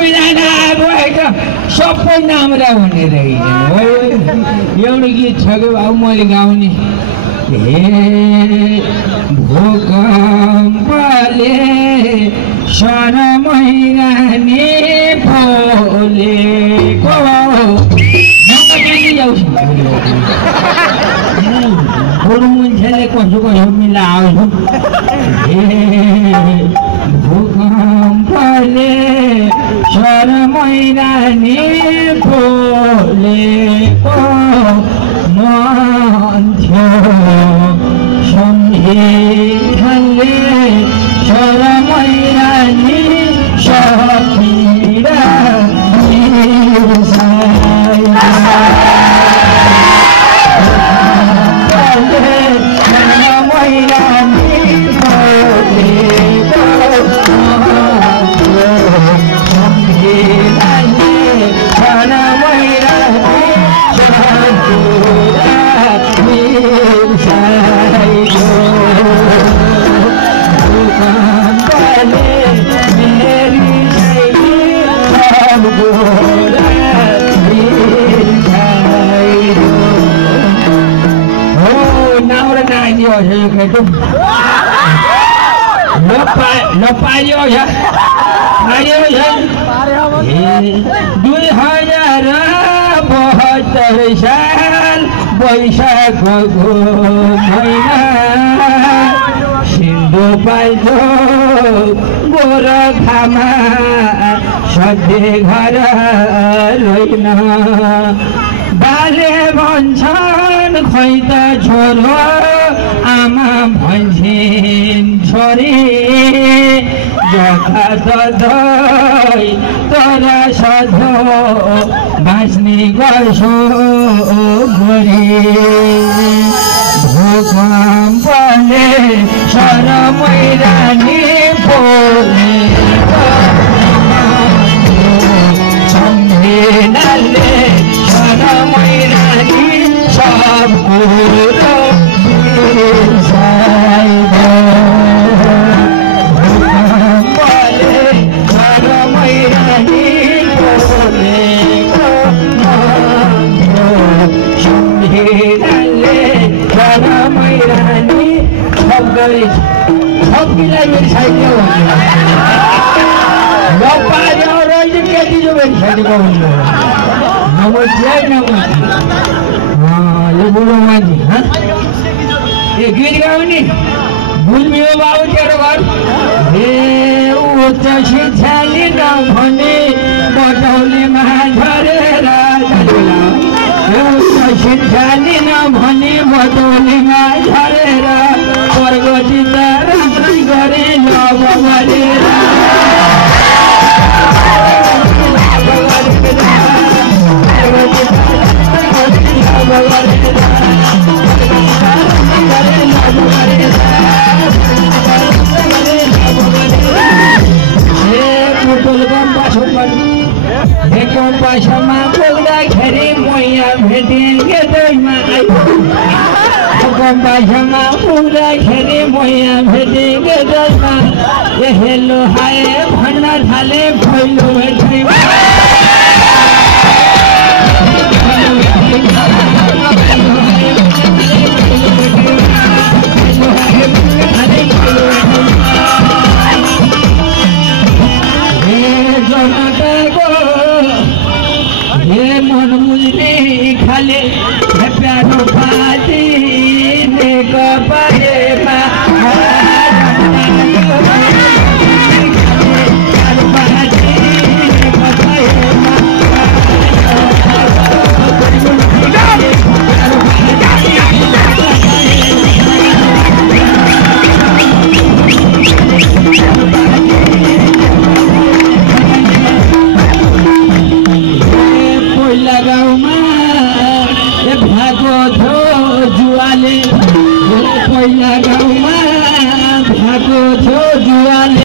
संविधान आएको सबै नाम्रा हुने रहेछन् एउटा गीत छ कि बाबु मैले गाउने हे भूकम्पले सरमैरानी बोलेको बरु मान्छेले कसो कसो मिलाउँछ हे भूकम्पले सरमैरानी बोलेको मन थियो सम्झिँदै सरमैरानी सकिरा पायो या 2072 साल वैशाखको महिना सिन्धु पाइयो गोरखामा सधैँ घर रहेन बाले भन्छन् खै त छोरो आमा भन्छन् छोरी जता ततै तर सधो बाँच्ने गर्छु गोरी भूकम्पले सरमैरानी बोलेको सम्झिँदाले सरमैरानी सब कुरो भूकम्पले सरमैरानी बोलेको सम्झिँदाले सरमैरानी सबैलाई मेरो साइडमा हुन्छ पार्यो रहेछ केटी जो मेरो साइडमा हुन्छ नमस्ते यो बुढो मान्छे ए गीत गाउने बुझ्यो बाबु तेरो घर हे उच्च शिक्षा लिन भने बटौलीमा झरेर उच्च शिक्षा लिन भने बटौलीमा झरेर प्रगति त राम्रै गरे लभ गरेर पैसामा पुग्दाखेरि मैया भेटेँ दैमा पैसामा पुग्दाखेरि मैया भेटेँ दैमा हेलो हाय भन्न थाले पहिलो भेटैमा मन मुझने खाले प्यारो पाती ने कपड़े पहिला गाउँमा भएको थियो जुवाले